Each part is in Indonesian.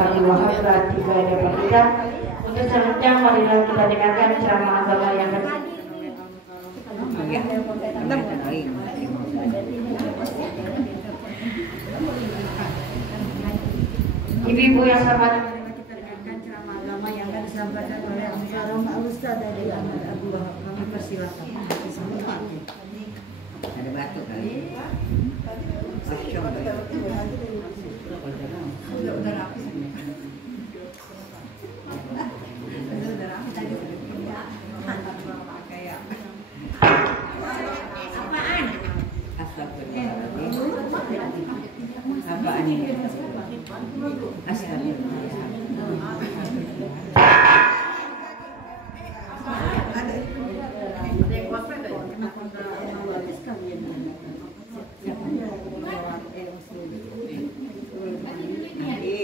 Wahab juga dapat kita. Untuk selanjutnya marilah kita dengarkan ceramah agama yang Ibu-ibu yang saya hormati, kita dengarkan ceramah agama yang akan disampaikan oleh Al-Mukarram Al-Ustaz dari Ahmad Abu Wahab. Kami persilakan. Ada batuk kali. Apaan ini?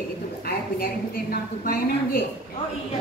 Itu ayah punya ikutin nang tumpangin lagi. Oh iya,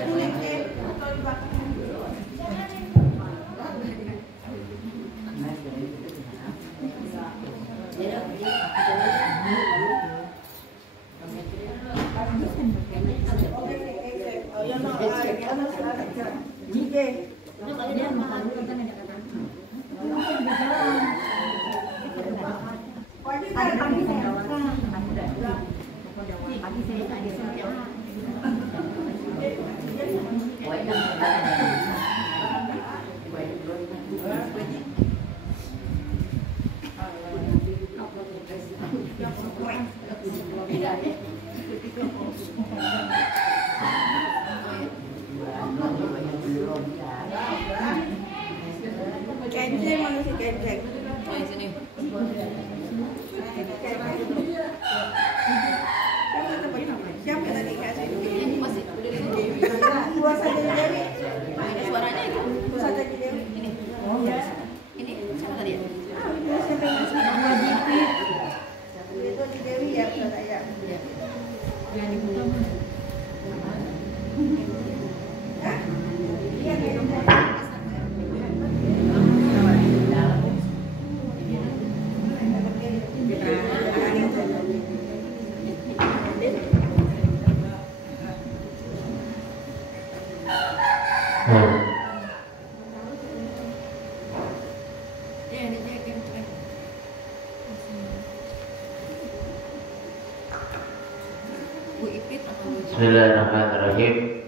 Bismillahirrahmanirrahim.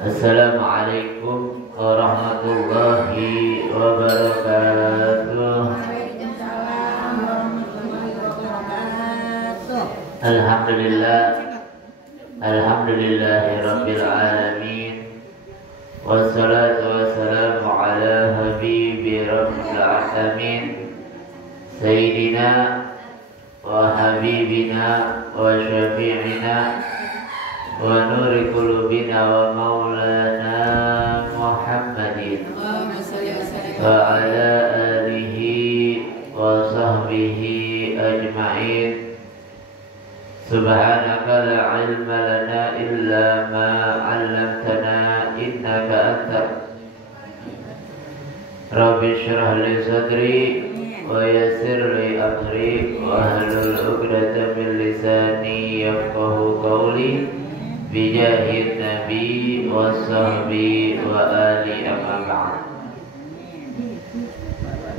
Assalamualaikum warahmatullahi wabarakatuh. Alhamdulillahirabbil alamin. Wassalatu wassalamu ala habibi rabbil alamin. Sayyidina wa habibina wa syafi'ina wa nuri qulubina wa maulana Muhammadin wa ala alihi wa sahbihi ajma'in. Subhanaka la ilma lana illa ma 'allamtana innaka antal Rabbi shrah li sadri wa yassir li amri wahlul 'uqdatam min lisani yafqahu qawli bijahid nabi wa sahbi wa ali amma ba'd.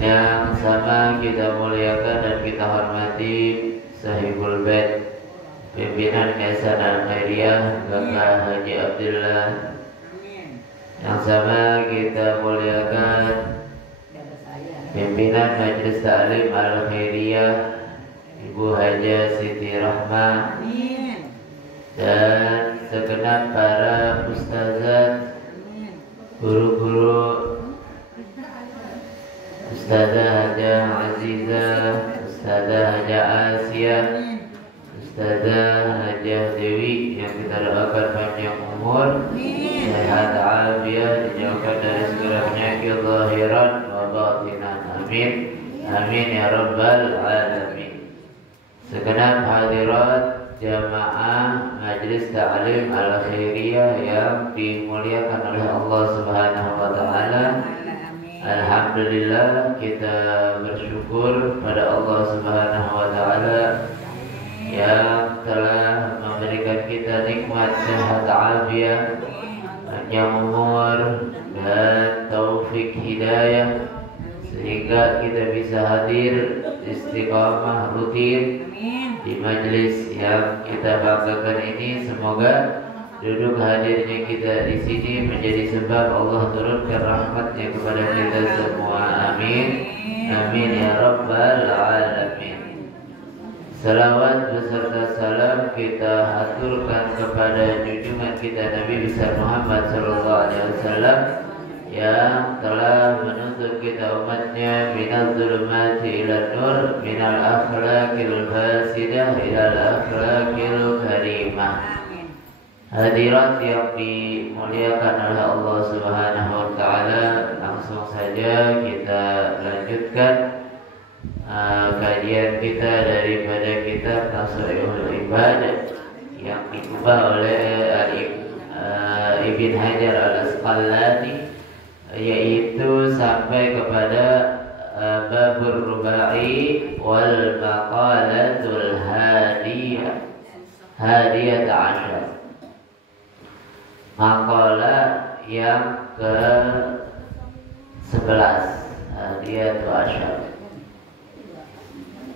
Yang sama kita muliakan dan kita hormati Sahibul Bait, pimpinan Yayasan Al-Khairiyah Bapak Haji Abdullah. Yang sama kita muliakan pimpinan Majelis Ta'lim Al-Khairiyah Ibu Haja Siti Rahmah dan segenap para ustazat, guru-guru, Ustazah Haja Azizah, Ustazah Haja Asia, Ustazah Haja Dewi, yang kita doakan panjang umur, sehat afiat, dijauhkan dari segala penyakit zahiran wa batinan. Amin, amin ya rabbal alamin. Segenap hadirat jamaah Majelis Ta'lim Al-Khairiyah yang dimuliakan oleh Allah Subhanahu wa taala. Alhamdulillah, kita bersyukur pada Allah Subhanahu wa taala yang telah memberikan berikan kita nikmat sehat afiat, panjang umur dan taufik hidayah, sehingga kita bisa hadir istiqamah rutin di majelis yang kita banggakan ini. Semoga duduk hadirnya kita di sini menjadi sebab Allah turunkan rahmatnya kepada kita semua. Amin. Amin ya rabbal alamin. Salawat beserta salam kita haturkan kepada junjungan kita Nabi besar Muhammad sallallahu alaihi wasallam yang telah menuntut kita umatnya minal zulumati ila nur, minal akhlaqil fasidah ilal akhlaqil karimah. Hadirat yang dimuliakan oleh Allah Subhanahu wa taala, langsung saja kita lanjutkan kajian kita daripada kitab Tasawwuful Ibadah yang diubah oleh Ibn Hajar Al-Asqalani, yaitu sampai kepada babur rubai wal maqalatul hadiyah ashar, makalah yang ke-11, hadiyah ashar.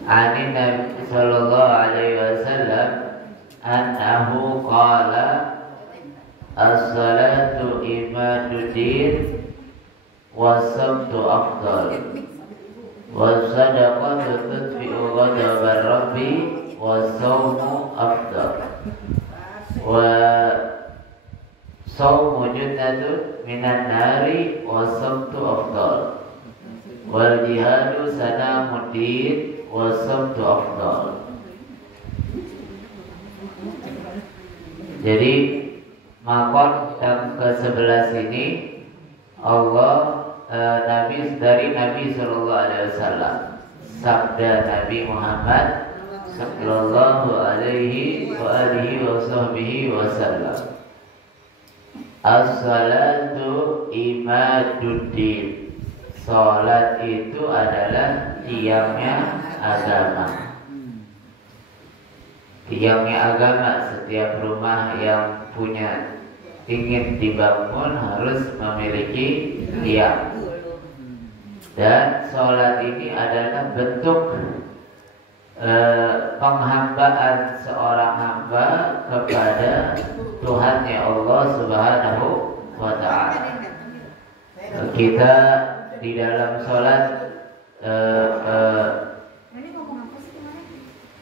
Ani Nabi sallallahu alaihi wasallam annahu qala as-salatu imaduddin was-sabtu afdal was-sadaqatu tudfi'u ghadabar rabbi was-sawmu afdal wa sawmu junnatun minan nari was-sabtu afdal wal jihadu sanamuddin was-sabtu afdal. Jadi makon yang ke-11 ini Allah dari Nabi sallallahu alaihi wasallam, sabda Nabi Muhammad sallallahu alaihi wa alihi wa sahbihi wasallam, as-salatu imaduddin, salat itu adalah tiangnya agama. Tiangnya agama, setiap rumah yang ingin dibangun harus memiliki tiang. Dan sholat ini adalah bentuk penghambaan seorang hamba kepada Tuhannya Allah Subhanahu wa ta'ala. Kita di dalam sholat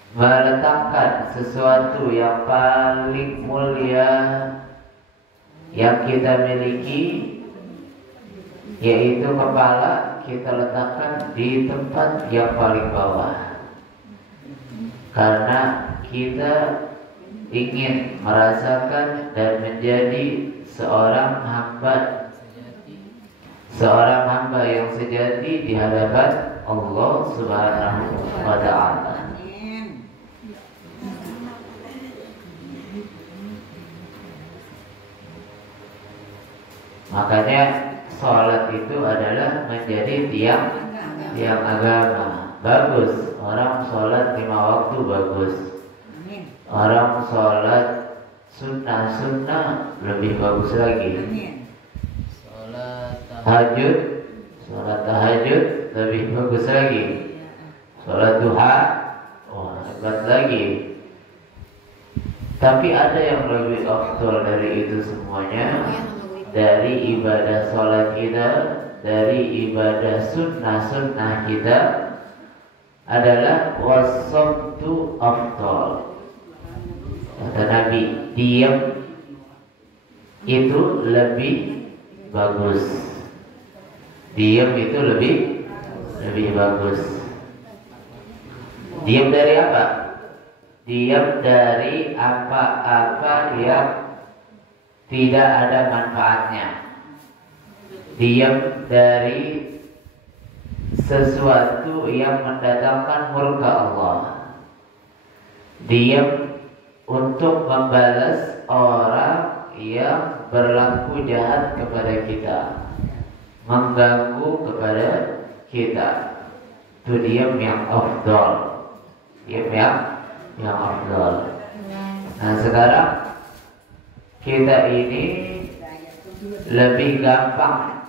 meletakkan sesuatu yang paling mulia yang kita miliki, yaitu kepala, kita letakkan di tempat yang paling bawah, karena kita ingin merasakan dan menjadi seorang hamba yang sejati di hadapan Allah Subhanahu wa ta'ala. Makanya sholat itu adalah menjadi tiang agama. Bagus orang sholat 5 waktu, bagus. Orang sholat sunnah lebih bagus lagi. Sholat tahajud lebih bagus lagi. Sholat duha, hebat lagi. Tapi ada yang lebih afdal dari itu semuanya. Dari ibadah sholat kita, dari ibadah sunnah kita adalah was-sabtu afdal. Kata Nabi, diam itu lebih bagus. Diam itu lebih bagus. Diam dari apa? Diam dari apa-apa yang tidak ada manfaatnya. Diam dari sesuatu yang mendatangkan murka Allah. Diam untuk membalas orang yang berlaku jahat kepada kita, mengganggu kepada kita. Itu diam yang afdal. Diam yang afdal. Nah sekarang kita ini lebih gampang,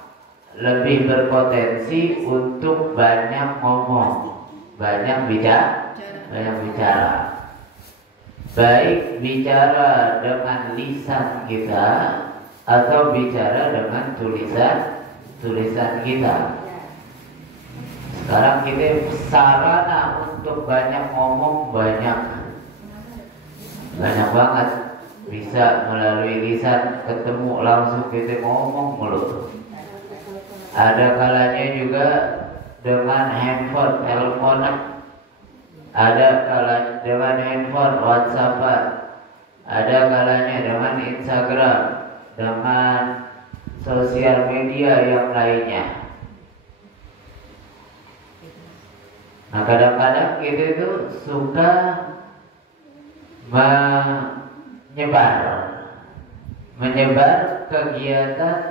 lebih berpotensi untuk banyak ngomong, banyak bicara. Baik bicara dengan lisan kita atau bicara dengan tulisan kita. Sekarang kita sarana untuk banyak ngomong banyak banget, bisa melalui lisan, ketemu langsung kita ngomong mulu. Ada kalanya juga dengan handphone, telepon. Ada kalanya dengan handphone, WhatsApp. Ada kalanya dengan Instagram, dengan sosial media yang lainnya. Nah kadang-kadang kita itu suka menyebar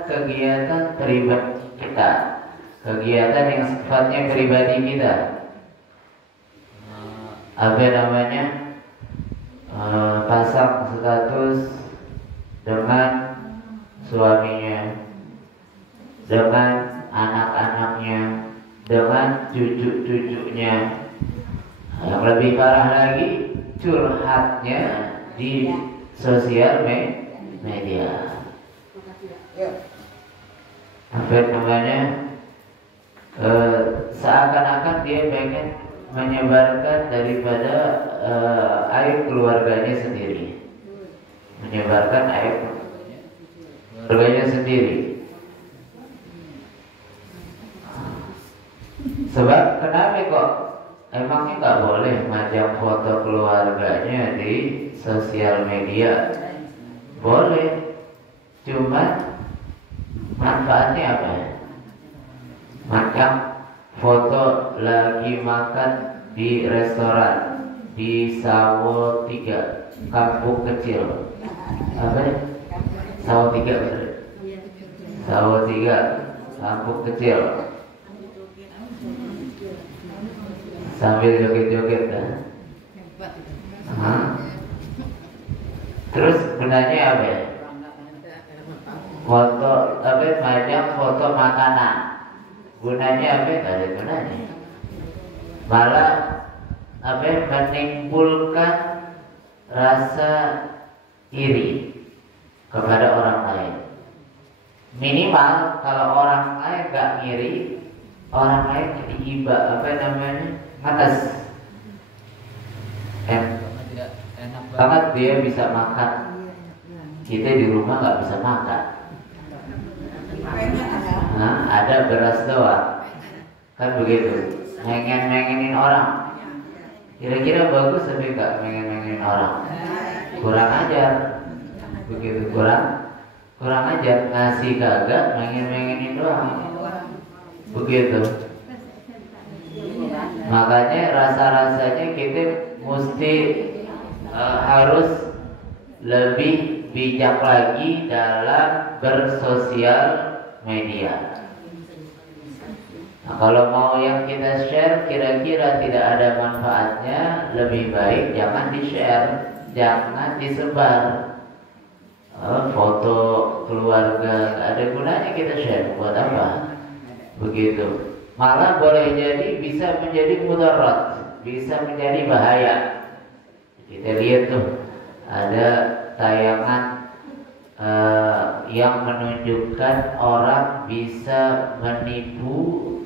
kegiatan pribadi kita, kegiatan yang sifatnya pribadi kita. Apa namanya? Pasang status dengan suaminya, dengan anak-anaknya, dengan cucu-cucunya. Yang lebih parah lagi, curhatnya di sosial media. Apa namanya? Seakan-akan dia pengen menyebarkan daripada aib keluarganya sendiri, menyebarkan aib keluarganya sendiri. Sebab kenapa kok emangnya nggak boleh majang foto keluarganya di sosial media? Boleh, cuma manfaatnya apa? Majang foto lagi makan di restoran di Sawo 3, kampung kecil. Apa ya? Sawo 3 betul? Sawo 3, kampung kecil. Sambil joget-joget kan? Terus gunanya apa ya? Foto apa? Majang foto makanan. Gunanya apa? Tidak ada gunanya. Malah apa? Menimbulkan rasa iri kepada orang lain. Minimal kalau orang lain gak ngiri, orang lain jadi iba, apa namanya? Ngetes. Enak banget dia bisa makan. Kita di rumah nggak bisa makan. Nah, ada beras doang. Kan begitu. Mengen-mengenin orang. Kira-kira bagus tapi nggak mengen-mengenin orang. Kurang ajar. Begitu kurang ajar. Ngasih kagak, mengen-mengenin doang. Begitu. Makanya rasa-rasanya kita mesti harus lebih bijak lagi dalam bersosial media. Nah, kalau mau yang kita share kira-kira tidak ada manfaatnya, lebih baik jangan di-share, jangan disebar. Foto keluarga gak ada gunanya kita share, buat apa? Begitu. Malah boleh jadi bisa menjadi mudarat, bisa menjadi bahaya. Kita lihat tuh ada tayangan yang menunjukkan orang bisa menipu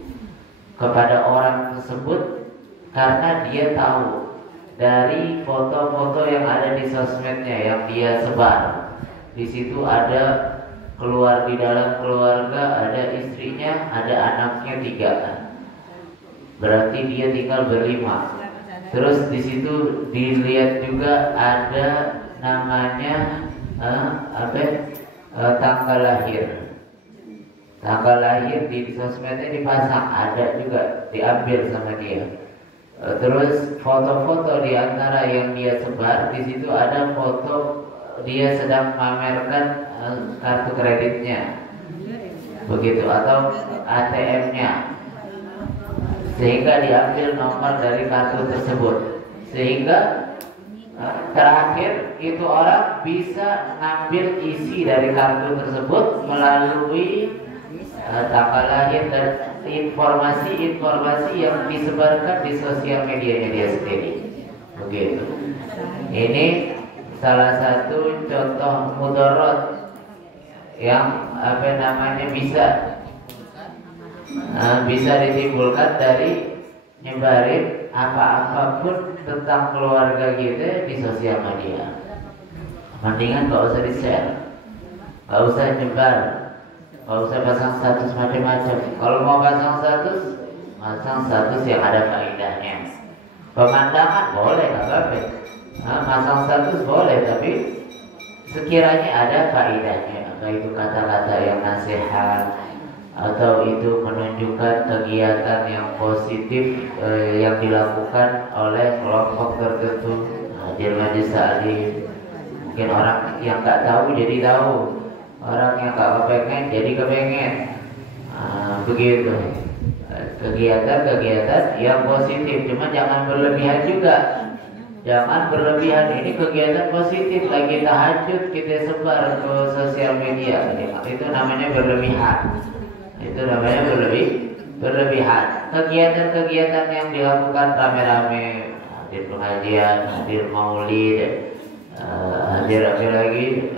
kepada orang tersebut karena dia tahu dari foto-foto yang ada di sosmednya yang dia sebar. Di situ ada di dalam keluarga, ada istrinya, ada anaknya 3. Berarti dia tinggal berlima. Terus di situ dilihat juga ada namanya tanggal lahir. Tanggal lahir di sosmednya dipasang, ada juga diambil sama dia. Terus foto-foto di antara yang dia sebar, di situ ada foto dia sedang memamerkan kartu kreditnya, begitu, atau ATM-nya, sehingga diambil nomor dari kartu tersebut, sehingga terakhir itu orang bisa ngambil isi dari kartu tersebut melalui tanggal lahir dan informasi-informasi yang disebarkan di sosial medianya dia sendiri. Begitu. Ini salah satu contoh mudarat yang bisa ditimbulkan dari nyebarin apapun tentang keluarga kita di sosial media. Mendingan gak usah di-share, gak usah nyebar, gak usah pasang status macam-macam. Kalau mau pasang status yang ada faedahnya. Pemandangan boleh, gak apa-apa. Pasang status boleh, tapi sekiranya ada faedahnya, apa itu kata-kata yang nasihat atau itu menunjukkan kegiatan yang positif yang dilakukan oleh kelompok tertentu, hadir majelis taklim. Mungkin orang yang nggak tahu jadi tahu, orang yang nggak kepengen jadi kepengen. Begitu. Kegiatan-kegiatan yang positif, cuma jangan berlebihan juga. Jangan berlebihan. Ini kegiatan positif, lagi tahajud kita sebar ke sosial media. Itu namanya berlebihan. Itu namanya berlebihan. Kegiatan-kegiatan yang dilakukan rame-rame, hadir pengajian, hadir maulid, hadir apa lagi,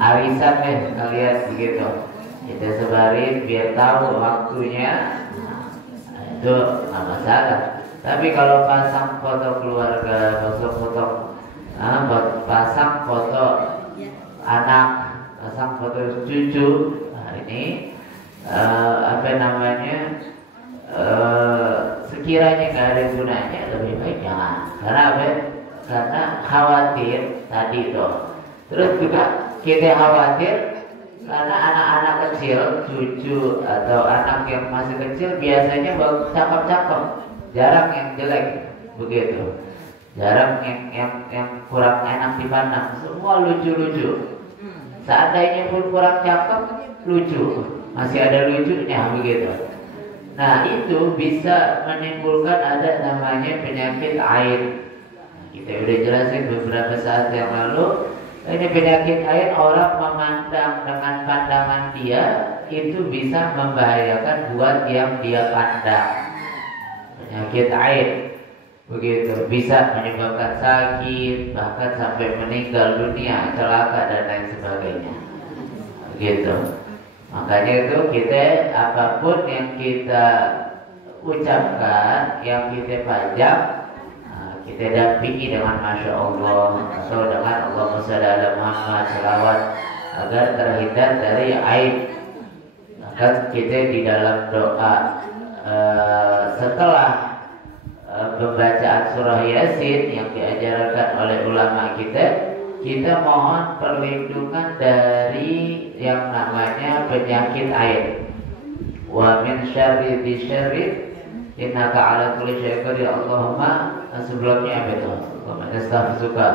arisan deh kalian begitu. Kita sebarin biar tahu waktunya, itu nggak masalah. Tapi kalau pasang foto keluarga, pasang foto anak, pasang foto cucu, ini sekiranya nggak ada gunanya, lebih baik jangan. Karena apa? Karena khawatir tadi tuh. Terus juga kita khawatir karena anak-anak kecil, cucu atau anak yang masih kecil biasanya cakep-cakep, jarang yang jelek, begitu. Jarang yang kurang enak dipandang, semua lucu-lucu. Seandainya pun kurang cakep, lucu, masih ada lucunya, begitu. Nah, itu bisa menimbulkan ada namanya penyakit ain. Kita udah jelasin beberapa saat yang lalu. Ini penyakit ain, orang memandang dengan pandangan dia itu bisa membahayakan buat yang dia pandang. Penyakit ain, begitu, bisa menyebabkan sakit, bahkan sampai meninggal dunia, celaka dan lain sebagainya. Begitu. Makanya itu kita apapun yang kita ucapkan, yang kita pajak, kita dampingi dengan Masya Allah atau dengan Allahumma shalli ala Muhammad, selawat, agar terhindar dari aib. Maka kita di dalam doa setelah pembacaan surah Yasin yang diajarkan oleh ulama kita mohon perlindungan dari yang namanya penyakit aib. Wa min syarri di syarri innaka ala kulli syai'in qadir. Allahumma, sebelumnya apa itu? Wa nastaghfiruka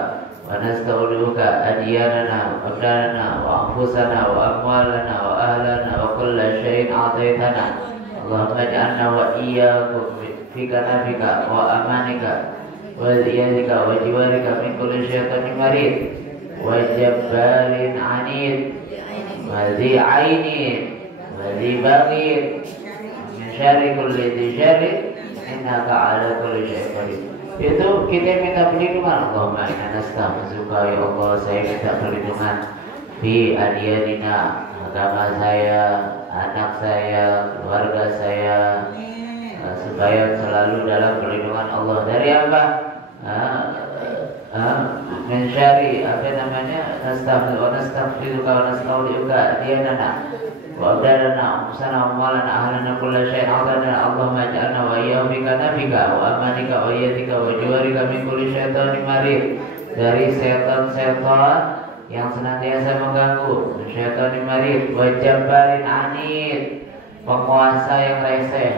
wa nasta'uduka adyanana wa abdanana wa anfusana wa amwalana wa ahlana wa kulla syai'in a'taitana. Allahumma ja'alna wa iyyakum fi kanafika wa amanika wa ziyadika wa jiwarika min kulli syai'in marid wa jabbarin anid wa zi ainin wa zi baghid min syarri kulli dhi syarri innaka ala kulli syai'in qadir. Itu kita minta perlindungan. Allahumma inna nastaghfiruka, ya Allah, saya minta perlindungan fi adyanina, agama saya, anak saya, keluarga saya, supaya selalu dalam perlindungan Allah. Dari apa? Mensyari nastaghfiruka wa nasta'uduka adyanana wa abdanana anfusana wa amwalana ahlana kulla syai'in a'tana. Allahumma ij'alna wa iyyahum fi kanafika wa amanika wa iyatika wa jiwarika min kulli syai'in marid. Dari setan-setan yang senantiasa mengganggu, syai'in marid, wa jabbarin anid, penguasa yang reseh,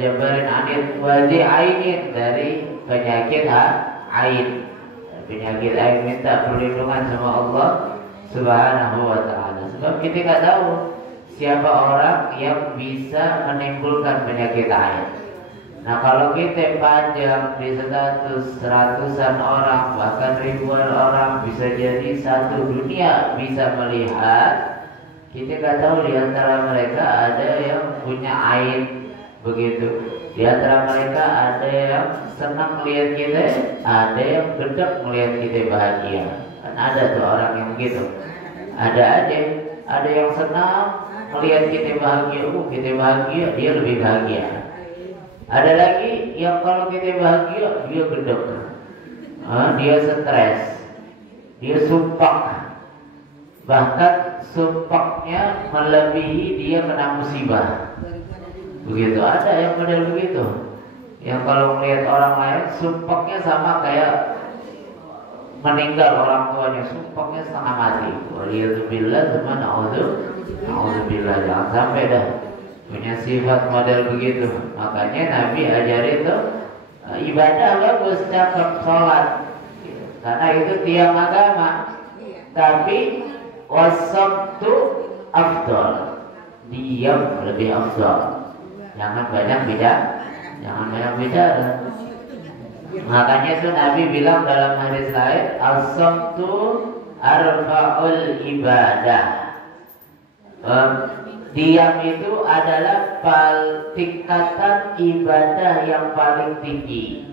jabarin anid, wa zi ainin, dari penyakit ain. Penyakit ain minta perlindungan sama Allah Subhanahu wa ta'ala. Sebab kita nggak tahu siapa orang yang bisa menimbulkan penyakit ain. Nah kalau kita panjang di status ratusan orang bahkan ribuan orang, bisa jadi satu dunia bisa melihat. Kita nggak tahu di antara mereka ada yang punya ain begitu. Di antara mereka ada yang senang melihat kita, ada yang gedek melihat kita bahagia. Kan ada tuh orang yang begitu. Ada aja, ada yang senang melihat kita bahagia, kita bahagia, dia lebih bahagia. Ada lagi yang kalau kita bahagia, dia gedek, dia stres, dia sumpah, bahkan sumpahnya melebihi dia kena musibah. Begitu, ada yang model begitu, yang kalau melihat orang lain sumpahnya sama kayak meninggal orang tuanya, sumpahnya setengah mati. Waliyadzubillah sama na'udzubillah. Jangan sampai dah punya sifat model begitu. Makanya Nabi ajarin tuh ibadah bagus, cakep, sholat, karena itu tiang agama. Tapi wasabtu afdol, diam lebih afdol. Jangan banyak bicara. Makanya itu Nabi bilang dalam hadis lain, as-sabtu arfa'ul ibadah. Diam itu adalah tingkatan ibadah yang paling tinggi.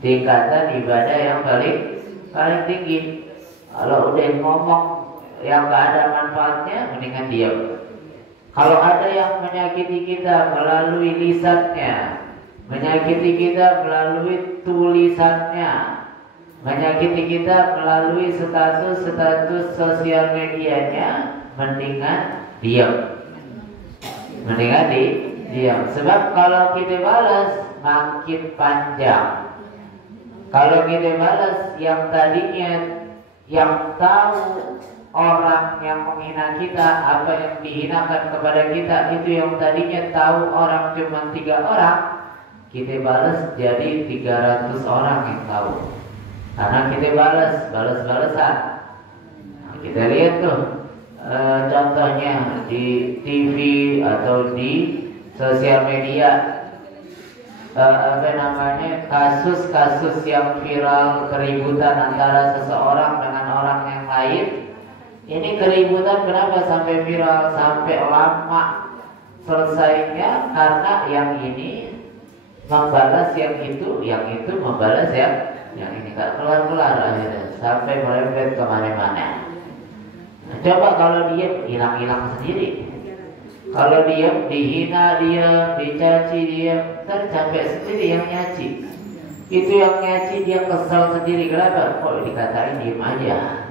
Tingkatan ibadah yang paling tinggi. Kalau udah ngomong yang gak ada manfaatnya, mendingan diam. Kalau ada yang menyakiti kita melalui lisannya, menyakiti kita melalui tulisannya, menyakiti kita melalui status sosial medianya, mendingan diam. Mendingan diam. Sebab kalau kita balas makin panjang. Kalau kita balas yang tadinya yang tahu orang yang menghina kita, apa yang dihinakan kepada kita, itu yang tadinya tahu orang cuma 3 orang, kita balas jadi 300 orang yang tahu. Karena kita balas-balasan. Nah, kita lihat tuh contohnya di TV atau di sosial media, kasus-kasus yang viral, keributan antara seseorang dengan orang yang lain. Ini keributan kenapa sampai viral, sampai lama selesainya? Karena yang ini membalas yang itu membalas yang ini, gak kelar-kelar akhirnya sampai merembet kemana-mana. Coba kalau diam, hilang-hilang sendiri. Kalau diam, dihina dia, dicaci dia, ntar capek sendiri yang nyaci. Itu yang nyaci dia kesel sendiri. Kenapa? Kok dikatain diem aja.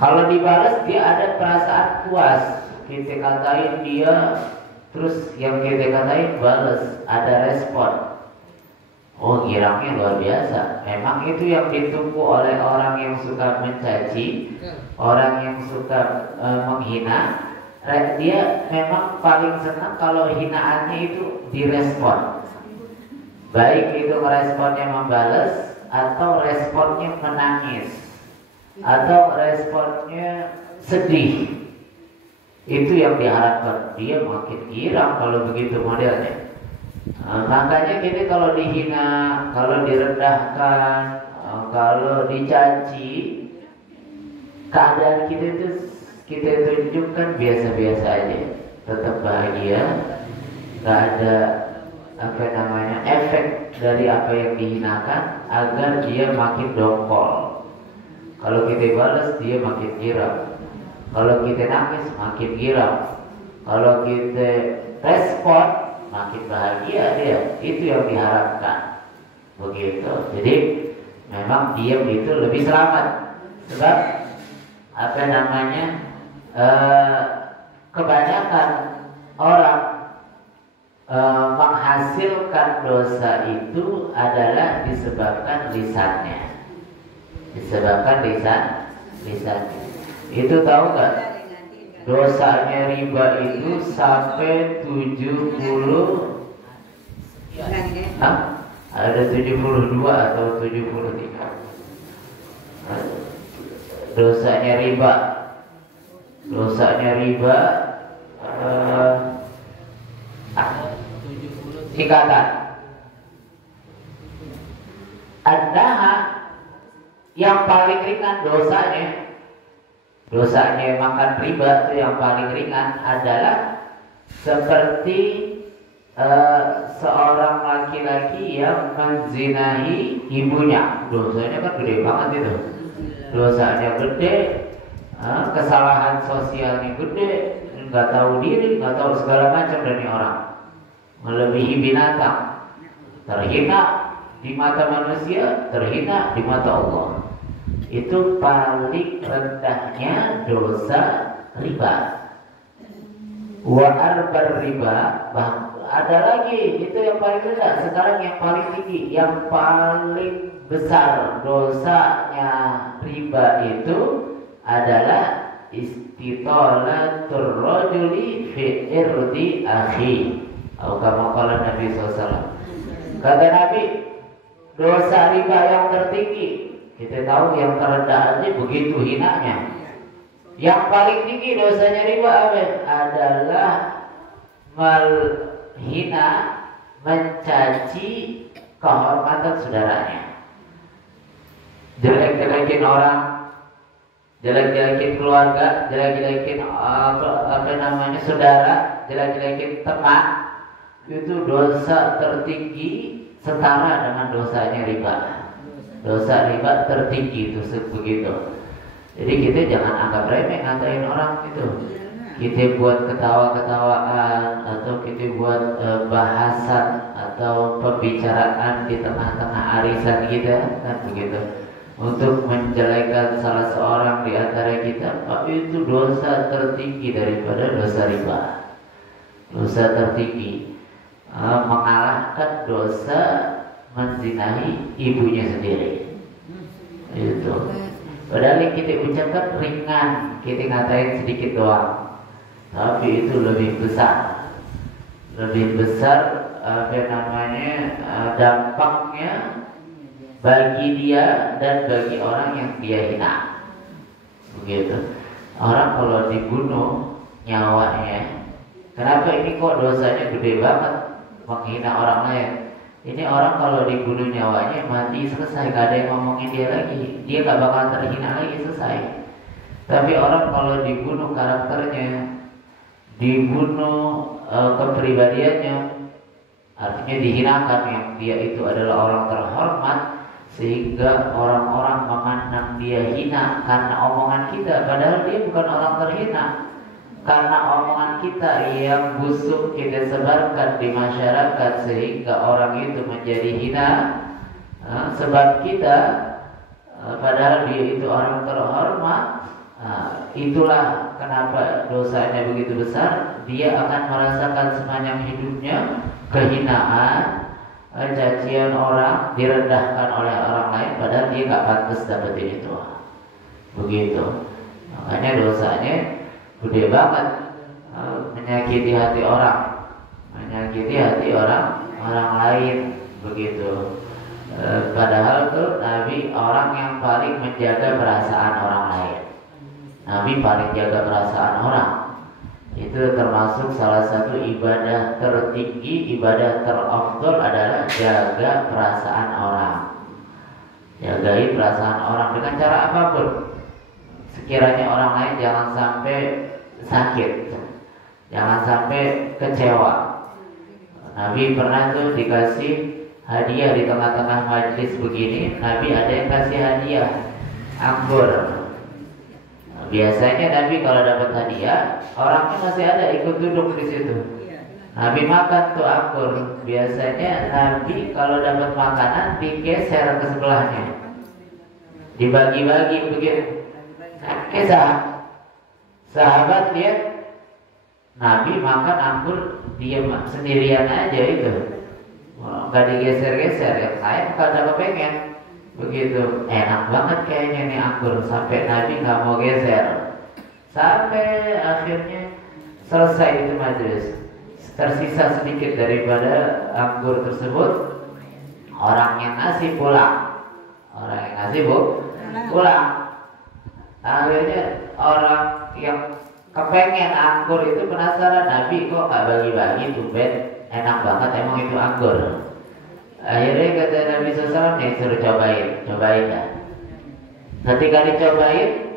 Kalau dibalas dia ada perasaan puas. Kita katain dia, terus yang kita katain balas, ada respon. Oh, girangnya luar biasa. Memang itu yang ditunggu oleh orang yang suka mencaci, orang yang suka menghina. Dia memang paling senang kalau hinaannya itu direspon. Baik itu responnya membalas, atau responnya menangis, atau responnya sedih. Itu yang diharapkan. Dia makin girang kalau begitu modelnya. Makanya kita kalau dihina, kalau direndahkan, kalau dicaci, keadaan kita itu kita tunjukkan biasa-biasa aja, tetap bahagia, gak ada efek dari apa yang dihinakan, agar dia makin dongkol. Kalau kita balas dia makin girang, kalau kita nangis makin girang, kalau kita respon makin bahagia dia. Itu yang diharapkan. Begitu. Jadi memang diam itu lebih selamat. Sebab kebanyakan orang menghasilkan dosa itu adalah disebabkan lisannya. Disebabkan lisannya. Itu tahu nggak? Dosanya riba itu sampai 70. Ada 72 atau 73. Dosanya riba. Dosanya riba 70 ikatan. Adalah yang paling ringan dosanya makan riba itu yang paling ringan adalah seperti seorang laki-laki yang menzinahi ibunya. Dosanya kan gede banget itu. Dosanya gede, kesalahan sosialnya gede, nggak tahu diri, nggak tahu segala macam dari orang, melebihi binatang, terhina di mata manusia, terhina di mata Allah. Itu paling rendahnya dosa riba. Wa arbar riba, ada lagi itu yang paling rendah. Sekarang yang paling tinggi, yang paling besar dosanya riba itu adalah istitolatur rajuli fi irdi akhi. Atau kama qala Nabi SAW. Kata Nabi, dosa riba yang tertinggi, kita tahu yang terendah aja begitu hinanya. Yang paling tinggi dosanya riba adalah menghina, mencaci kehormatan saudaranya, jelek-jelekin orang, jelek-jelekin keluarga, jelek-jelekin saudara, jelek-jelekin teman. Itu dosa tertinggi setara dengan dosanya riba. Dosa riba tertinggi itu begitu. Jadi kita jangan anggap remeh ngatain orang itu. Kita buat ketawa-ketawaan atau kita buat bahasan atau pembicaraan di tengah-tengah arisan kita, kan begitu. Untuk menjelekan salah seorang di antara kita, itu dosa tertinggi daripada dosa riba. Dosa tertinggi mengalahkan dosa menzinahi ibunya sendiri. Itu. Padahal yang kita ucapkan ringan, kita ngatain sedikit doang, tapi itu lebih besar, dampaknya bagi dia dan bagi orang yang dia hina. Begitu. Orang kalau dibunuh nyawanya, kenapa ini kok dosanya gede banget menghina orang lain? Ini orang kalau dibunuh nyawanya mati selesai, gak ada yang ngomongin dia lagi, dia gak bakal terhina lagi, selesai. Tapi orang kalau dibunuh karakternya, dibunuh kepribadiannya, artinya dihinakan, yang dia itu adalah orang terhormat, sehingga orang-orang memandang dia hina karena omongan kita, padahal dia bukan orang terhina. Karena omongan kita yang busuk kita sebarkan di masyarakat sehingga orang itu menjadi hina, sebab kita, padahal dia itu orang terhormat. Itulah kenapa dosanya begitu besar. Dia akan merasakan sepanjang hidupnya kehinaan, cacian orang, direndahkan oleh orang lain, padahal dia gak pantas dapetin itu. Begitu. Makanya dosanya gede banget, menyakiti hati orang, menyakiti hati orang lain, begitu. Padahal tuh Nabi orang yang paling menjaga perasaan orang lain. Nabi paling jaga perasaan orang. Itu termasuk salah satu ibadah tertinggi, ibadah terafdol adalah jaga perasaan orang. Jagai perasaan orang dengan cara apapun. Sekiranya orang lain jangan sampai sakit, jangan sampai kecewa. Nabi pernah tuh dikasih hadiah di tengah-tengah majlis begini. Nabi ada yang kasih hadiah anggur. Biasanya Nabi kalau dapat hadiah, orangnya masih ada ikut duduk di situ. Nabi makan tuh anggur. Biasanya Nabi kalau dapat makanan digeser ke sebelahnya, dibagi-bagi begitu. Kisah sahabat lihat Nabi makan anggur diam sendirian aja itu, nggak digeser-geser. Ya saya kalau pengen begitu, enak banget kayaknya nih anggur, sampai Nabi nggak mau geser, sampai akhirnya selesai itu majelis. Tersisa sedikit daripada anggur tersebut, orang yang ngasih pulang, pulang. Akhirnya orang yang kepengen anggur itu penasaran, Nabi kok nggak bagi-bagi tuh, Ben enak banget, emang itu anggur. Akhirnya kata Nabi SAW nih suruh cobain ya. Ketika dicobain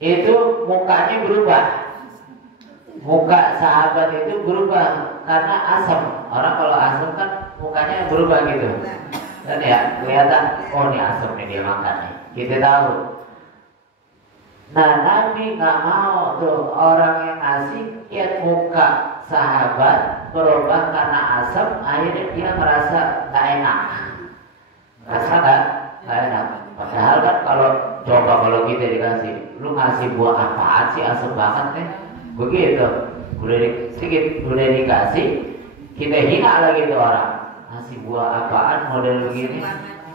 itu mukanya berubah. Muka sahabat itu berubah karena asam. Orang kalau asam kan mukanya berubah gitu. Dan ya kelihatan, oh ini asam nih dia makan nih. Kita tahu. Nah Nabi nggak mau tuh orang yang ngasih lihat muka sahabat berubah karena asam, akhirnya dia merasa nggak enak. Rasa nggak enak. Padahal kan kalau kita dikasih, lu ngasih buah apaan sih asam banget nih? Begitu. Udah dikasih, kita hina lagi tuh orang. Ngasih buah apaan model begini?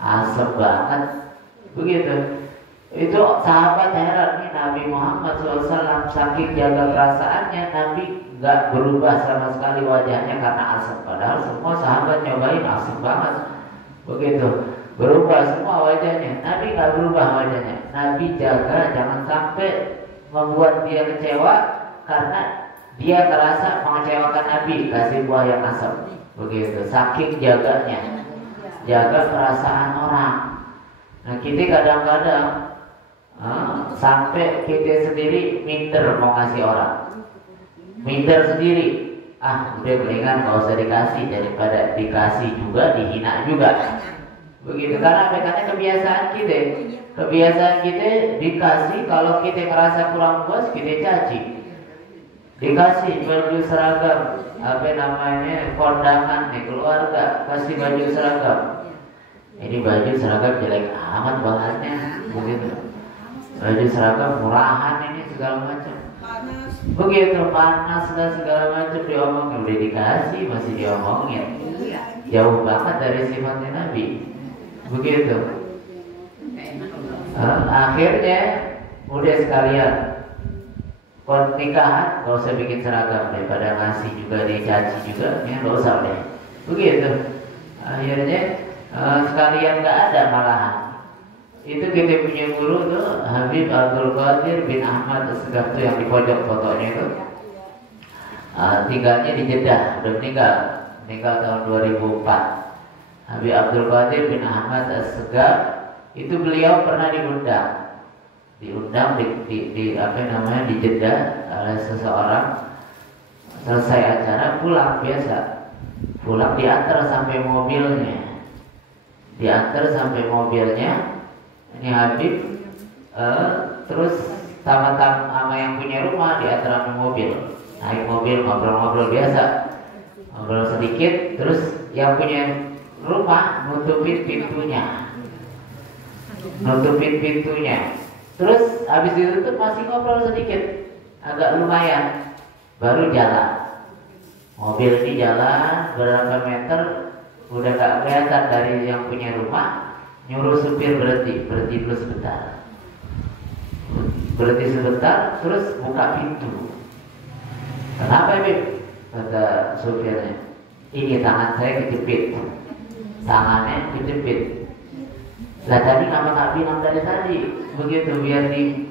Asam banget. Begitu. Itu sahabat heran nih, Nabi Muhammad SAW saking jaga perasaannya, Nabi nggak berubah sama sekali wajahnya karena asam. Padahal semua sahabat nyobain asam banget. Begitu. Berubah semua wajahnya. Nabi nggak berubah wajahnya. Nabi jaga jangan sampai membuat dia kecewa karena dia ngerasa mengecewakan Nabi kasih buah yang asam. Begitu. Saking jaganya, jaga perasaan orang. Nah kita kadang-kadang sampai kita sendiri minder mau ngasih orang, minder sendiri. Udah mendingan gak usah dikasih daripada dikasih juga dihina juga. Begitu, karena kebiasaan kita dikasih, kalau kita ngerasa kurang puas kita caci. Dikasih baju seragam, kondangan nih keluarga, kasih baju seragam. Ini baju seragam jelek amat bahannya, begitu. Baju seragam murahan ini segala macam. Begitu panas dan segala macam diomongin, udah dikasih masih diomongin. Jauh banget dari sifatnya Nabi. Begitu. Akhirnya udah sekalian nikahan gak usah bikin seragam daripada ngasih juga dicaci juga, ya gak usah deh. Begitu. Akhirnya sekalian gak ada malahan. Itu kita punya guru tuh Habib Abdul Qadir bin Ahmad As-Segaf tuh yang di pojok fotonya itu. Tinggalnya di Jeddah, udah meninggal tahun 2004. Habib Abdul Qadir bin Ahmad As-Segaf itu beliau pernah diundang di Jeddah oleh seseorang. Selesai acara pulang biasa, pulang diantar sampai mobilnya, ini Habib terus sama yang punya rumah diantar sama mobil, naik mobil ngobrol-ngobrol biasa, ngobrol sedikit, terus yang punya rumah nutupin pintunya. Terus habis ditutup masih ngobrol sedikit, agak lumayan, baru jalan. Mobil ini jalan berapa meter, udah gak kelihatan dari yang punya rumah, nyuruh supir berhenti dulu sebentar. Berhenti sebentar, terus buka pintu. Kenapa Bib? Kata supirnya, ini tangan saya kejepit. Tangannya kejepit. Lah tadi nggak bilang dari tadi begitu, biar ini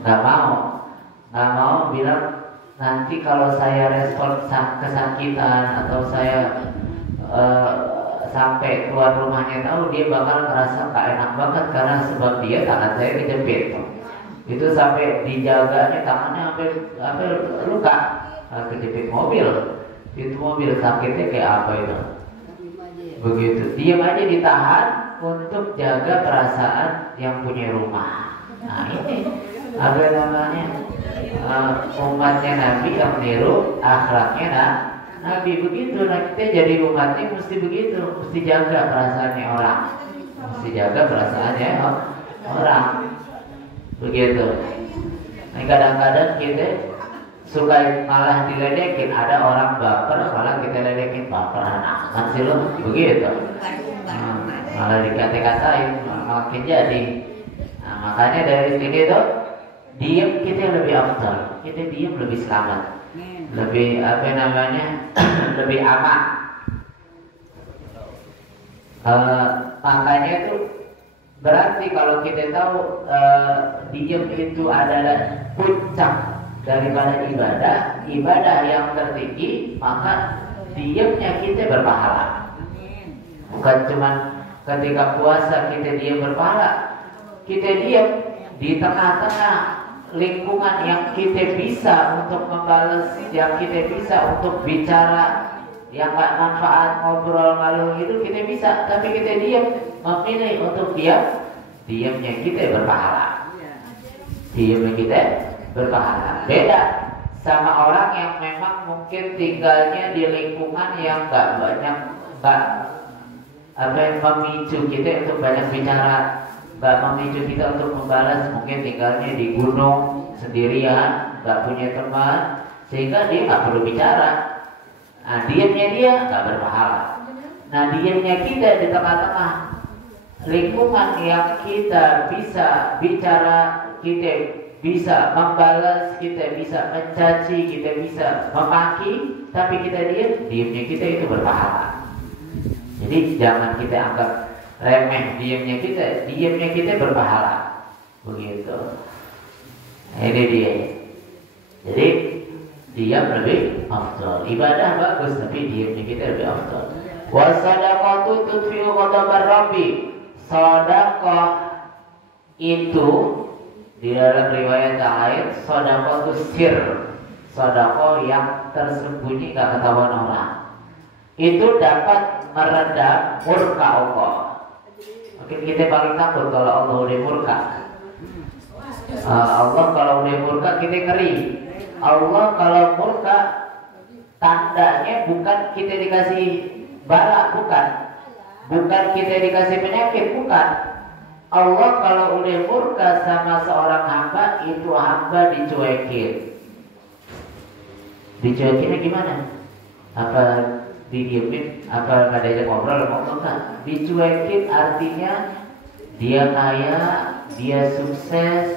nggak mau bilang nanti kalau saya respon kesakitan atau saya sampai keluar rumahnya tahu, dia bakal ngerasa gak enak banget karena sebab dia tangan saya kejepit. Itu sampai dijaganya tangannya sampai luka, kejepit mobil. Itu mobil sakitnya kayak apa itu? Begitu, diam aja ditahan untuk jaga perasaan yang punya rumah. Nah ini apa namanya, umatnya Nabi yang meniru akhlaknya Nabi begitu. Nah kita jadi umatnya mesti begitu, mesti jaga perasaannya orang, begitu. Nah kadang-kadang kita suka malah diledekin, ada orang baper malah kita ledekin, baperan amat sih lo, begitu. Malah dikata-katain, makin jadi. Nah makanya dari sini tuh diam kita lebih afdal, kita diam lebih selamat, lebih lebih aman. Makanya tuh berarti kalau kita tahu diam itu adalah puncak daripada ibadah yang tertinggi, maka diamnya kita berpahala. Bukan cuma ketika puasa kita diam berpahala, kita diam di tengah-tengah lingkungan yang kita bisa untuk membalas, yang kita bisa untuk bicara yang gak manfaat, ngobrol ngalung itu kita bisa, tapi kita diam, memilih untuk diam, diamnya kita berpahala. Diamnya kita berpahala. Beda sama orang yang memang mungkin tinggalnya di lingkungan yang gak banyak, gak apa yang memicu kita untuk banyak bicara, gak memicu kita untuk membalas, mungkin tinggalnya di gunung sendirian, gak punya teman, sehingga dia gak perlu bicara. Nah, diamnya dia gak berpahala. Nah, diamnya kita di tengah-tengah lingkungan yang kita bisa bicara, kita bisa membalas, kita bisa mencaci, kita bisa memaki, tapi kita diam, diamnya kita itu berpahala. Jadi jangan kita anggap remeh diamnya kita berpahala. Begitu. Ini dia. Jadi diam lebih afdal. Ibadah bagus tapi diamnya kita lebih afdal. Wa sadaqatu tudfi'u ghadabar rabbi. Sedekah itu di dalam riwayat yang lain sedekah itu sir, sedekah yang tersembunyi gak ketahuan orang. Itu dapat meredam murka Allah. Mungkin kita paling takut kalau Allah udah murka. Allah kalau udah murka kita ngeri. Allah kalau murka tandanya bukan kita dikasih bala, bukan kita dikasih penyakit, bukan. Allah kalau udah murka sama seorang hamba, itu hamba dicuekin. Dicuekinnya gimana? Apa didiemin? Apa nggak diajak ngobrol? Enggak. Dicuekin artinya dia kaya, dia sukses,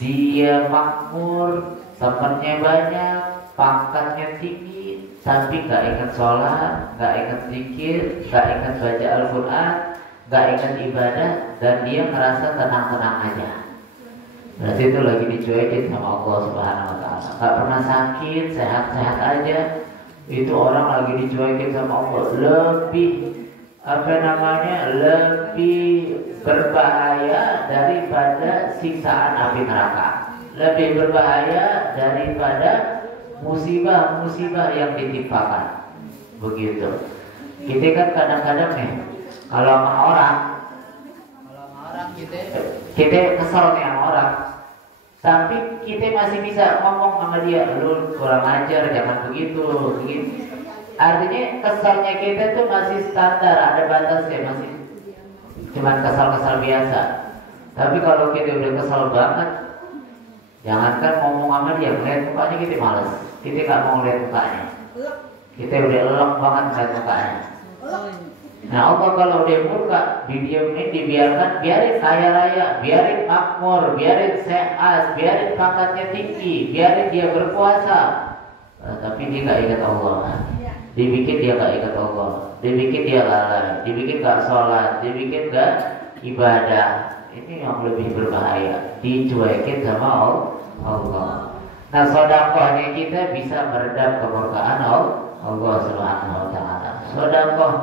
dia makmur, temannya banyak, pangkatnya tinggi, tapi gak ingat sholat, gak ingat zikir, gak ingat baca Al-Quran, gak ingat ibadah, dan dia merasa tenang-tenang aja. Berarti itu lagi dicuekin sama Allah Subhanahu Wa Taala. Gak pernah sakit, sehat-sehat aja. Itu orang lagi dicuekin sama Allah. Lebih berbahaya daripada siksaan api neraka. Lebih berbahaya daripada musibah-musibah yang ditimpakan. Begitu. Kita kan kadang-kadang nih, kalau sama orang kita kesel nih sama orang, tapi kita masih bisa ngomong sama dia, lu kurang ajar, jangan begitu. Artinya kesalnya kita tuh masih standar, ada batasnya, masih cuman kesal-kesal biasa. Tapi kalau kita udah kesal banget, jangankan ngomong sama dia, ngeliat mukanya kita males. Kita gak mau lihat mukanya. Kita udah elok banget ngeliat mukanya. Nah Allah kalau udah murka, didiamin, dibiarkan, biarin kaya raya, biarin makmur, biarin sehat, biarin pangkatnya tinggi, biarin dia berkuasa. Tapi dia gak ingat Allah. Dibikin dia gak ingat Allah, dibikin dia lalai, dibikin gak sholat, dibikin gak ibadah. Ini yang lebih berbahaya, dicuekin sama Allah. Nah, sedekahnya kita bisa meredam kemurkaan Allah Subhanahu Wa Taala. Sedekah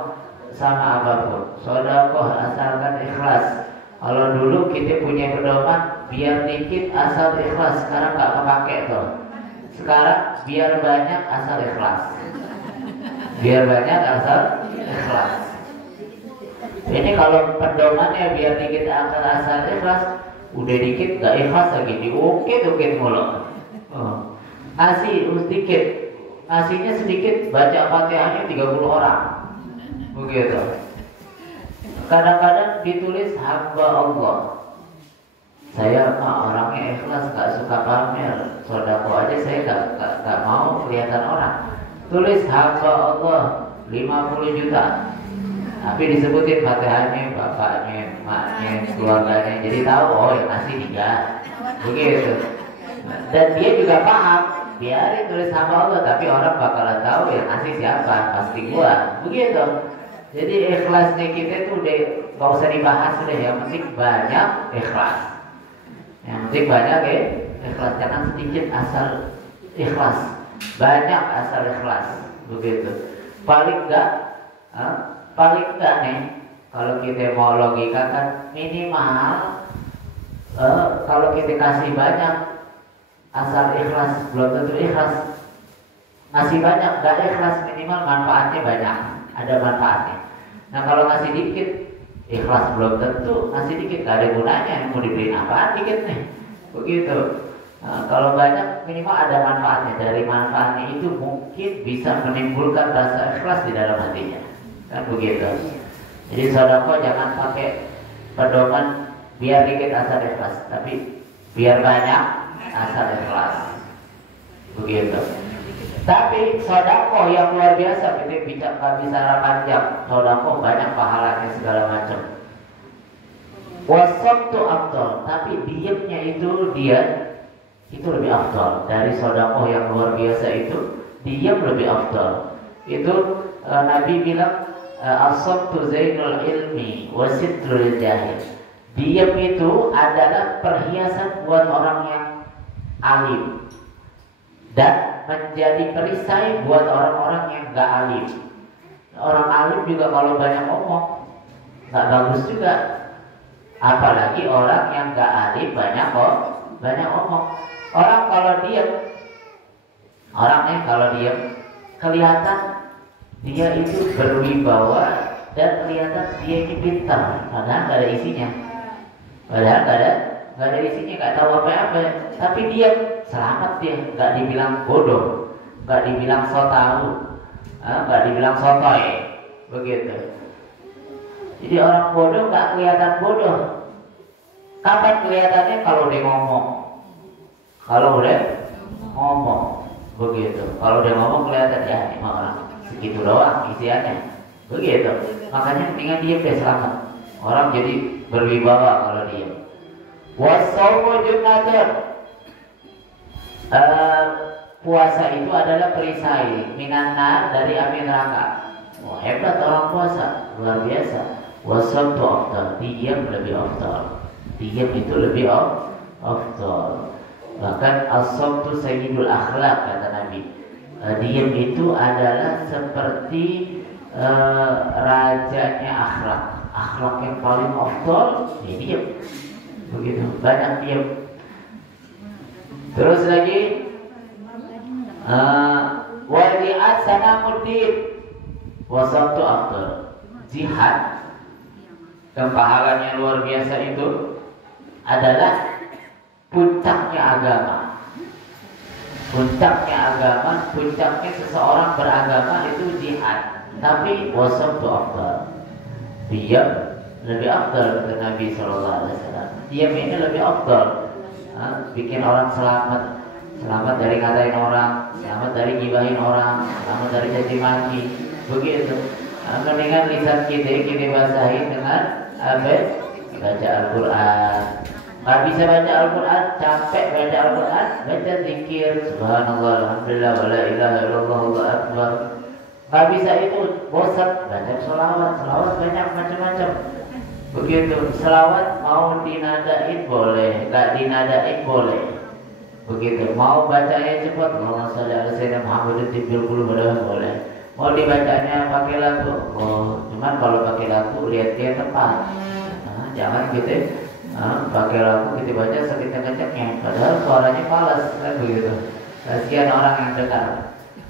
sama apapun, sedekah asalkan ikhlas. Kalau dulu kita punya pedoman biar dikit asal ikhlas, sekarang nggak kepake tuh. Sekarang biar banyak asal ikhlas. Biar banyak asal ikhlas. Ini kalau pedomannya biar dikit asal ikhlas, udah dikit gak ikhlas lagi, diukit mulu. Ngasih sedikit, ngasihnya sedikit, baca Fatihahnya 30 orang. Begitu. Kadang-kadang ditulis hamba Allah. Saya orangnya ikhlas, gak suka pamer. Sedekah aja saya gak mau kelihatan orang. Tulis hamba Allah 50 juta. Tapi disebutin Fatihahnya, bapaknya, emaknya, keluarganya. Jadi tahu, oh yang ngasih dia. Begitu. Dan dia juga paham, biarin tulis hamba Allah, tapi orang bakalan tahu yang ngasih siapa, pasti gua. Begitu. Jadi ikhlasnya kita tuh udah gak usah dibahas udah, yang penting banyak ikhlas. Yang penting banyak ikhlas, jangan sedikit asal ikhlas, banyak asal ikhlas. Begitu. paling enggak nih kalau kita mau logikakan minimal kalau kita kasih banyak asal ikhlas belum tentu ikhlas. Ngasih banyak gak ikhlas minimal manfaatnya banyak, ada manfaatnya. Nah kalau ngasih dikit ikhlas belum tentu, ngasih dikit gak ada gunanya, mau dibeliin apaan dikit nih, begitu. Nah, kalau banyak minimal ada manfaatnya. Dari manfaatnya itu mungkin bisa menimbulkan rasa ikhlas di dalam hatinya, kan begitu. Jadi sedekah jangan pakai pedoman biar dikit asal ikhlas, tapi biar banyak asal ikhlas, begitu. Tapi sedekah yang luar biasa, kita bicara panjang. Sedekah banyak pahalanya segala macam. Wasabtu afdal, tapi diamnya itu lebih afdal dari sedekah yang luar biasa itu. Diam lebih afdal. Itu Nabi bilang as-sabtu zainul ilmi wasitrul jahil. Diam itu adalah perhiasan buat orang yang alim dan menjadi perisai buat orang-orang yang gak alim. Orang alim juga kalau banyak ngomong gak bagus juga. Apalagi orang yang gak alim banyak ngomong. Orang kalau diam, kelihatan dia itu berwibawa dan kelihatan dia ini pintar, padahal gak ada isinya. Gak ada isinya, gak tahu apa-apa. Tapi dia selamat, dia gak dibilang bodoh, gak dibilang so tahu, gak dibilang sotoy, begitu. Jadi orang bodoh gak kelihatan bodoh. Kapan kelihatannya? Kalau dia ngomong. Kalau udah ngomong, begitu. Kalau dia ngomong kelihatan ya ini orang segitu doang isiannya, begitu. Makanya mendingan dia selamat. Orang jadi berwibawa kalau dia. Wasaumu junnatun. Puasa itu adalah perisai minannar dari api neraka. Wah, hebat orang puasa, luar biasa. Wasabtu afdal, diam lebih afdal. Diam itu lebih afdal. Bahkan as-sabtu sayyidul akhlak, kata Nabi. Diam itu adalah seperti rajanya akhlak. Akhlak yang paling afdal, ya diam. Begitu, banyak diam. Terus lagi wadi'at sanamuddin wasabtu afdal. Jihad yang pahalanya luar biasa itu adalah puncaknya agama. Puncaknya seseorang beragama itu jihad. Tapi wasabtu afdal, diam lebih afdal, kata Nabi SAW. Diam ini lebih afdal. Bikin orang selamat dari ngatain orang, selamat dari gibahin orang, selamat dari caci maki, begitu. Mendingan lisan kita basahin dengan baca Al-Quran. Nggak bisa baca Al-Quran, capek baca Al-Quran, baca zikir subhanallah, alhamdulillah, wala ilaha illallah, Allahu akbar. Nggak bisa itu, bosan, baca selawat banyak macam-macam. Begitu, selawat mau dinadain boleh, nggak dinadain boleh. Begitu, mau bacanya cepat, Allahumma sholli ala sayyidina Muhammadin tibil qulub boleh. Mau dibacanya pakai lagu, cuman kalau pakai lagu lihat tepat. Jangan gitu, pakai lagu kita baca sekencang-kencangnya, padahal suaranya falas, kan begitu. Kasihan orang yang dengar.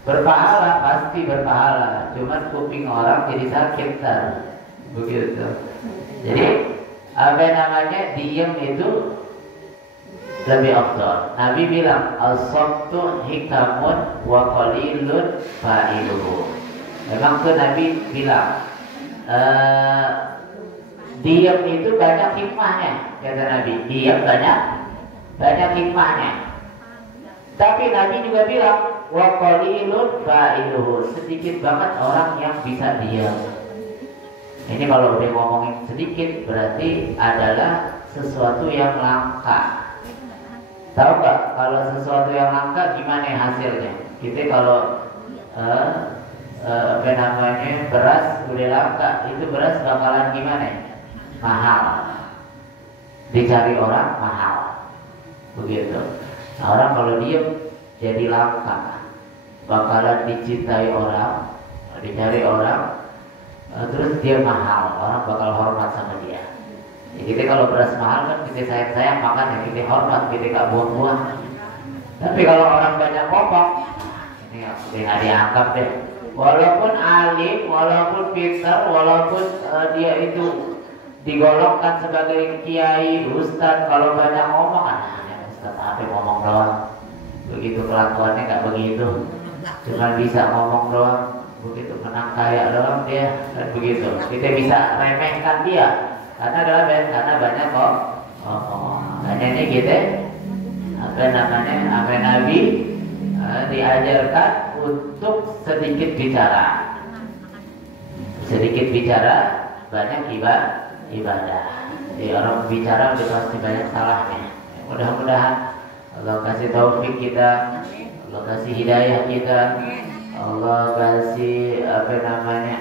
Berpahala, pasti berpahala, cuman kuping orang jadi sakit kan, begitu. Jadi diam itu lebih afdal. Nabi bilang as-sabtu hikamun wa qalilun fa'iluhu. Memang tuh Nabi bilang diam itu banyak hikmahnya, kata Nabi. Diam banyak hikmahnya. Tapi Nabi juga bilang wa qalilun fa'iluhu, sedikit banget orang yang bisa diam. Ini kalau udah ngomongin sedikit berarti adalah sesuatu yang langka. Tahu nggak kalau sesuatu yang langka gimana hasilnya? Kita kalau beras udah langka, itu beras bakalan gimana? Mahal. Dicari orang mahal. Begitu. Nah, orang kalau diem jadi langka, bakalan dicintai orang dicari orang, terus dia mahal, orang bakal hormat sama dia. Ya, kita kalau beras mahal kan kita sayang-sayang makan, ya kita hormat, kita gak buang-buang. Tapi kalau orang banyak ngomong, ini nggak dianggap deh. Walaupun alim, walaupun pintar, walaupun dia itu digolongkan sebagai kiai, ustadz, kalau banyak ngomong, ustadz apa ngomong doang. Begitu kelakuannya nggak begitu, cuma bisa ngomong doang. Begitu menang kaya doang dia, kan begitu. Kita bisa remehkan dia, karena banyak kok ngomong. Hanya ini kita apa Nabi diajarkan untuk sedikit bicara, banyak ibadah. Jadi orang bicara udah pasti banyak salahnya. Mudah-mudahan Allah kasih taufik kita, Allah kasih hidayah kita, Allah kasih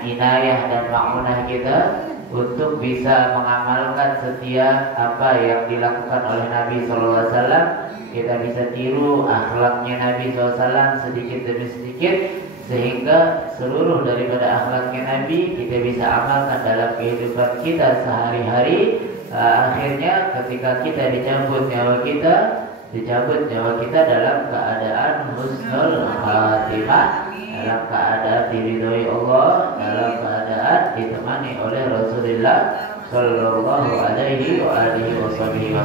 inayah dan makmunah kita untuk bisa mengamalkan setiap apa yang dilakukan oleh Nabi SAW. Kita bisa tiru akhlaknya Nabi SAW sedikit demi sedikit, sehingga seluruh daripada akhlaknya Nabi kita bisa amalkan dalam kehidupan kita sehari-hari. Akhirnya ketika kita dicabut nyawa kita dalam keadaan husnul khatimah, dalam keadaan diridhoi Allah, dalam keadaan ditemani oleh Rasulullah sallallahu alaihi wa alihi wasallam.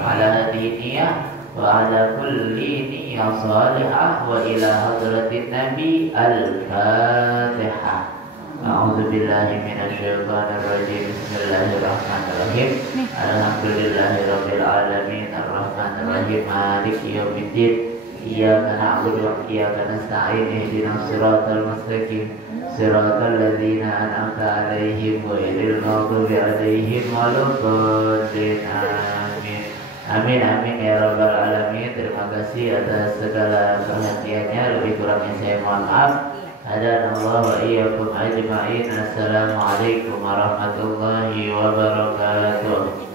Ala hadhihi niyyah wa ala kulli niyyah salihah wa ila hadratin nabi al-fatihah. A'udzu billahi minasy syaithanir rajim. Bismillahirrahmanirrahim. Alhamdulillahirabbil alamin arrahmanir rahim maliki yaumiddin. Iyyaka na'budu wa iyyaka nasta'in ihdinas siratal mustaqim siratal ladzina an'amta 'alaihim ghairil maghdubi 'alaihim waladdallin. Amin amin ya rabbal alamin. Terima kasih atas segala perhatiannya, lebih kurangnya saya mohon maaf. Hadanallahu wa iyyakum ajma'in. Assalamualaikum warahmatullahi wabarakatuh.